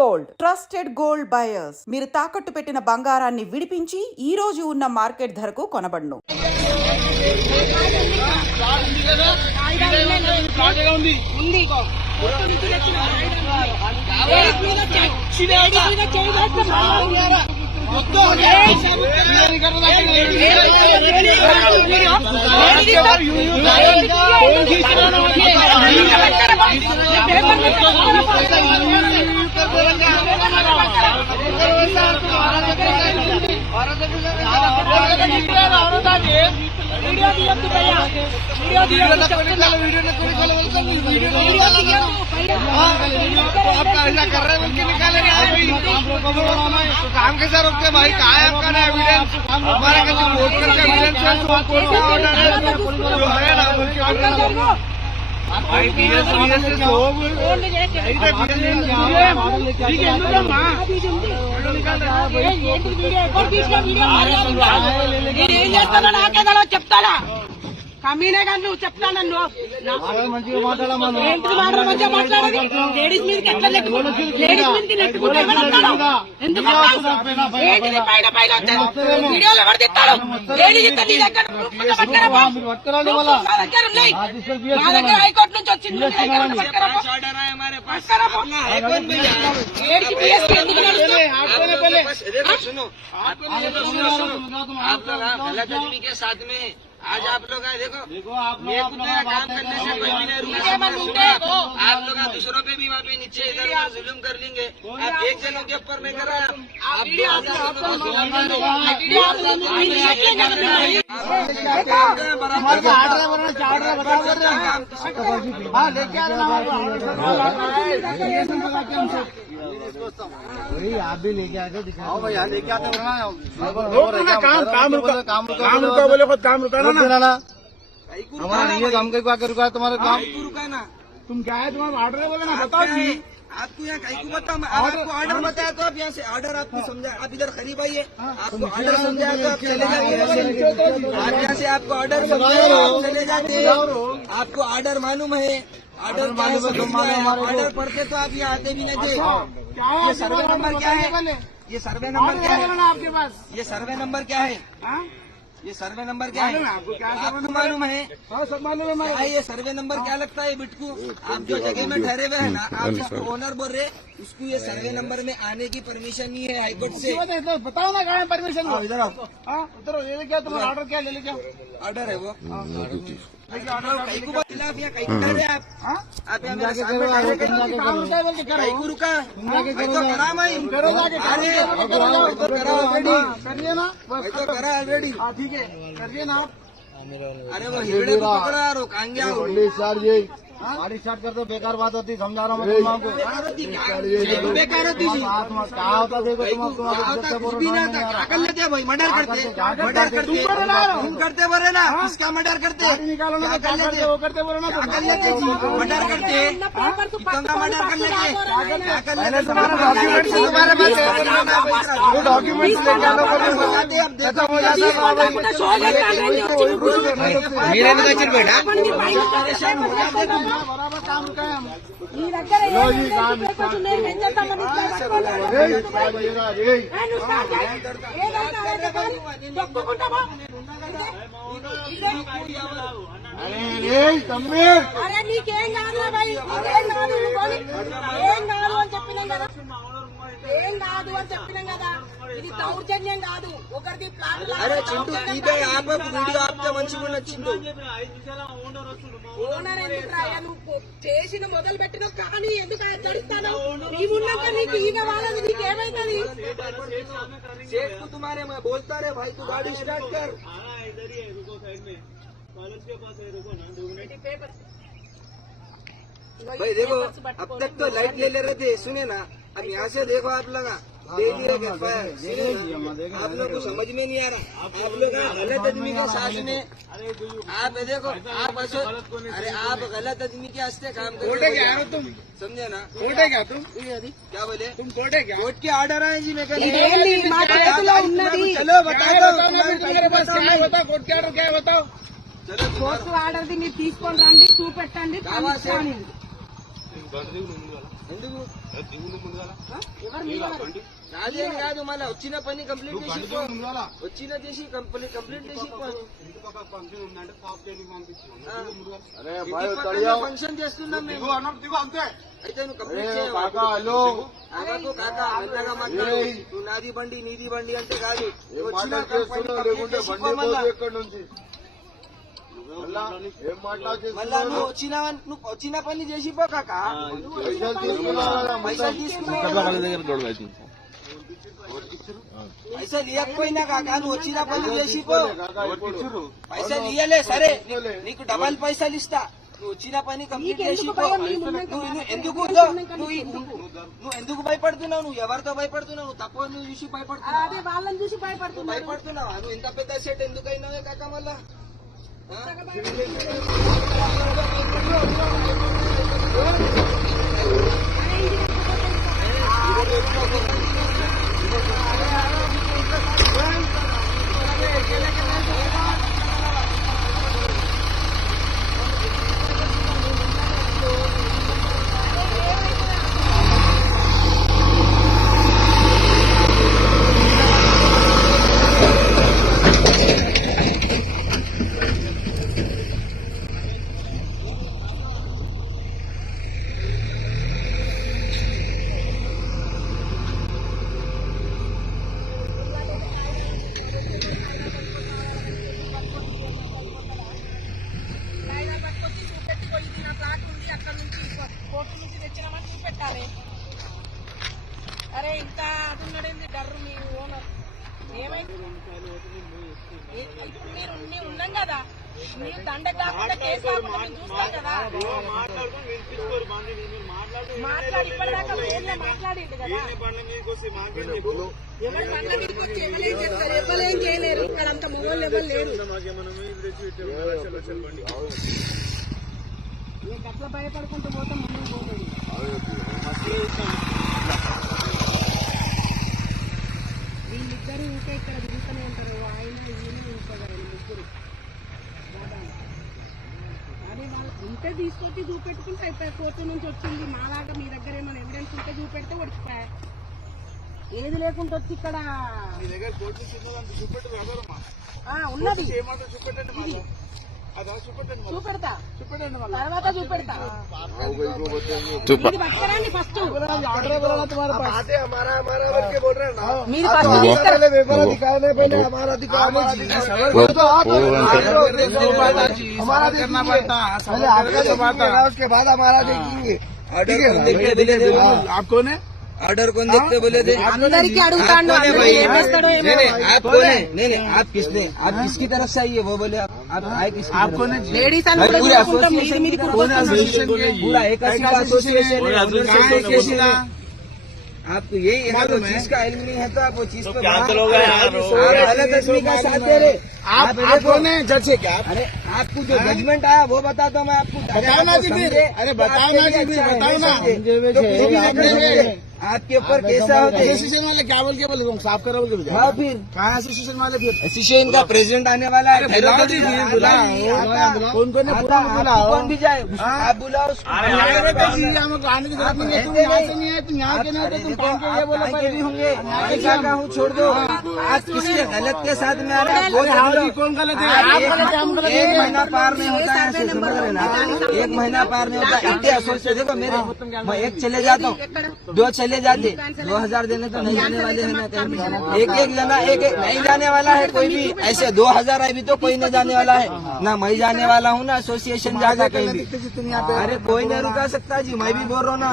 Gold trusted gold buyers మీరు తాకట్టు పెట్టిన బంగారాన్ని విడిపించి ఈ రోజు ఉన్న మార్కెట్ ధరకు కొనబడును. आपका ऐसा कर रहे हैं निकाले काम कैसा रोकते भाई? कहा है आपका ना एविडेंस? हमारे कैसे वोट करके एविडेंस है जो ऑर्डर है ना भाई बीएस से చెప్తానా కమీనే కానీ నువ్వు చెప్తా నన్ను మంచిగా మాట్లాడాలి. లేడీస్ మీదకి ఎట్లా లేడీస్ మీదకి నెట్టుకుంటే ఎందుకు పైన వీడియోలు ఎవరు తిట్టారు? లేడీస్ నీ దగ్గర మా దగ్గర హైకోర్టు నుంచి వచ్చింది. आज आप लोग आए देखो ये काम करने से कोई भी नहीं रुका। आप लोग दूसरों पे भी वहाँ पे नीचे इधर जुल्म कर लेंगे। आप एक जनों के ऊपर में कर रहा है आप भी लेके आए थे दिखाओ भाई लेके आते काम रुका बोले खुद काम रुका ना हमारा नहीं है। हम कहीं को आके रुका है तुम्हारे काम रुका ना। तुम क्या है तुम्हारा ऑर्डर बोले ना बताओ जी। आपको यहाँ कहीं को बताओ आपको ऑर्डर बताया तो आप यहाँ से ऑर्डर आपको समझा। आप इधर करीब आइए आपको ऑर्डर समझाया तो आप चले जाइए। आप यहाँ से आपको ऑर्डर समझाया आप चले जाते। आपको ऑर्डर मालूम है ऑर्डर ऑर्डर पढ़ते तो आप यहाँ आते भी नहीं थे। ये सर्वे नंबर क्या है? ये सर्वे नंबर क्या है आपके पास? ये सर्वे नंबर क्या है? ये सर्वे नंबर क्या है? आपको मालूम है? सब मालूम है। ये सर्वे नंबर क्या लगता है बिटकू? आप जो जगह में ठहरे हुए हैं ना आप जिसको ओनर बोल रहे उसको ये सर्वे नंबर में आने की परमिशन नहीं है हाईकोर्ट से। बताओ ना कहाँ परमिशन? इधर आओ उधर ले लेके तुम्हारा ऑर्डर क्या ले लेके ऑर्डर है वो खिलाफ या कहीं ठहरे आप रुका करा ऑलरेडी ठीक है करिए ना आप। अरे वो हिरड़े को पकड़ा रो कांगे गाड़ी स्टार्ट कर दो। बेकार बात होती समझा रहा हूँ बेकार होती क्या होता देखो कर लेते भाई मर्डर करते तुम करते बोले ना इसका मर्डर करते निकालो ना कर लेते वो करते बोले ना कर लेते जी मर्डर करते मर्डर कर लेते डॉक्यूमेंट्स लेके आना मेरे में चल बेटा बराबर काम का है अरे నీకేం కాదురా భయ్ ఏం కాదు ఏం కాదు అని చెప్పినాం కదా ఏం కాదు అని చెప్పినాం కదా ఇది దౌర్జన్యం కాదు ఒకరిది ప్లాన్. అరే చింటూ వీడియో ఆపితే మంచిగా నచ్చింది. ఓనర్ ఎందుకు నువ్వు చేసిన మొదలు పెట్టిన కానీ ఎందుకు చడిస్తాను నీవున్నాక నీకు ఈగ వాళ్ళది నీకేమైతుంది? तुम्हारे मैं बोलता रे भाई तू गाड़ी स्टार्ट कर भाई। देखो अब तक तो लाइट ले रहे थे सुने ना अब यहाँ से देखो आप लगा डेली आप लोग को समझ में नहीं आ रहा। आप लोग गलत आदमी के साथ में आप देखो आप अरे आप गलत आदमी के हस्ते काम करते तुम समझे ना? कोर्ट है क्या तुम? क्या बोले तुम? कोर्ट है क्या? कोर्ट के ऑर्डर है जी। मैं चलो बताओ कोर्ट के ऑर्डर क्या है बताओ. चलो कोर्ट ऑर्डर दी మీరు తీసుకొని రండి చూపెట్టండి ఎందుకు ఎవరు మీరు నాదేం కాదు, మళ్ళీ వచ్చిన పని కంప్లీట్ చేసి పో. వచ్చిన చేసి కంప్లీట్ చేసి పో. ఫంక్షన్ చేస్తున్నాం మేము. అయితే నువ్వు కంప్లీట్ చేయవా? ఆగాకు కాకా, మెల్లగా మాట్లాడు. నువ్వు నాది బండి నీది బండి అంటే కాదు. వచ్చిన పని కంప్లీట్ చేసి పో మళ్ళా. మళ్ళా నువ్వు వచ్చిన పని చేసి పో కాక. పైసలు తీసుకున్నావు, పైసలు ఇవ్వకపోయినా కాక నువ్వు వచ్చిన పని చేసి పో. పైసలు ఇయ్యలే సరే, నీకు డబల్ పైసలు ఇస్తా. నువ్వు వచ్చిన పని కంప్లీట్ చేసి పో. నువ్వు ఎందుకు భయపడుతున్నావు? నువ్వు ఎవరితో భయపడుతున్నావు? నువ్వు తక్కువ నువ్వు చూసి భయపడుతున్నావు. అదే వాళ్ళని చూసి భయపడుతున్నారు. భయపడుతున్నావా? నువ్వు ఇంత పెద్ద సెట్ ఎందుకు అయినావే కాక మళ్ళా? పట్టుకొచ్చి చూపెట్టి ఇది నా ప్లాట్ ఉంది, అక్కడ నుంచి కోర్టు నుంచి తెచ్చినామని చూపెట్టాలి. అరే ఇంత అది ఉన్నాడేంది డర్రు మీ ఓనర్ ఏమైంది? ఇప్పుడు మీరు ఉన్నాం కదా, మీరు దండ కాకుండా కేసు కాకుండా మేము చూస్తాం కదా. మాట్లాడి ఇప్పటిదాకా ఫోన్లో మాట్లాడిండు కదా. ఎవరు బండ్ల మీదకి వచ్చి ఎవరేం చేస్తారు? ఎవరేం చేయలేరు. ఇక్కడ అంత మొగోళ్ళు ఎవరు లేరు. మీకు అట్లా భయపడుకుంటూ పోతాం, ముందుకు పోతుంది. వీళ్ళిద్దరు ఇంకా ఇక్కడ తిరుగుతూనే ఉంటారు. ఆయన వీళ్ళు ఉంటారు ముగ్గురు. అదే వాళ్ళు ఉంటే తీసుకొచ్చి చూపెట్టుకుంటే అయిపోయి. కోర్టు నుంచి వచ్చింది మాలాగా మీ దగ్గర ఏమైనా ఎవిడెన్స్ ఉంటే చూపెడితే ఒడిచిపోయా. ఏది లేకుండా వచ్చి ఇక్కడ ఉన్నది చూపెడతా, తర్వాత చూపెడతా. ఇది పట్టుకురండి ఫస్ట్. మీరు ఫస్ట్ ऑर्डर कौन देखते बोले थे? అందరికీ అడుగుతాను, ఏం చేస్తాడో ఏమో. आप कौन है? नहीं आप किसने? आप किसकी तरफ से आई है वो बोले? आप आए किसकी? आप कौन है? లేడీస్ అని కూడా చూసుకుంటాం, మీది మీది पूरा एक एसोसिएशन है। आपको यही अगर वो चीज का इल्म नहीं है तो आप वो चीज को गलत आदमी का साथ दे रहे। आप कौन है? जज से क्या? अरे आपको जो जजमेंट आया वो बताता हूँ मैं आपको। बताओ ना जी, अरे बताओ ना जी, बताओ ना। आपके ऊपर कैसा होता है? एसोसिएशन वाले क्या बोल के बोले तुम साफ करो बोल के? हाँ फिर कहाँ एसोसिएशन वाले? फिर एसोसिएशन का प्रेसिडेंट आने वाला है। कौन कौन बुलाओ? कौन भी जाए आप बुलाओ उसको। हमको आने की जरूरत नहीं है। तुम यहाँ से नहीं है, तुम यहाँ के नहीं होते, तुम कौन के ये बोलो पर भी होंगे। क्या हूँ छोड़ दो। आज किसके गलत के साथ में आ रहे हैं? कौन गलत है? आप गलत है, हम गलत है। एक महीना पार में होता है, समझ रहे ना? एक महीना पार में होता है। इतने अफसोस से देखो मेरे, मैं एक चले जाता हूँ, दो चले जाते, 2000 देने तो नहीं जाने वाले हैं ना। एक लेना, एक नहीं जाने वाला है कोई भी। ऐसे 2000 अभी तो कोई नहीं जाने वाला है ना। मैं जाने वाला हूँ ना एसोसिएशन जाएगा कहीं भी। अरे कोई नहीं रुका सकता जी, मैं भी बोल रहा हूँ ना।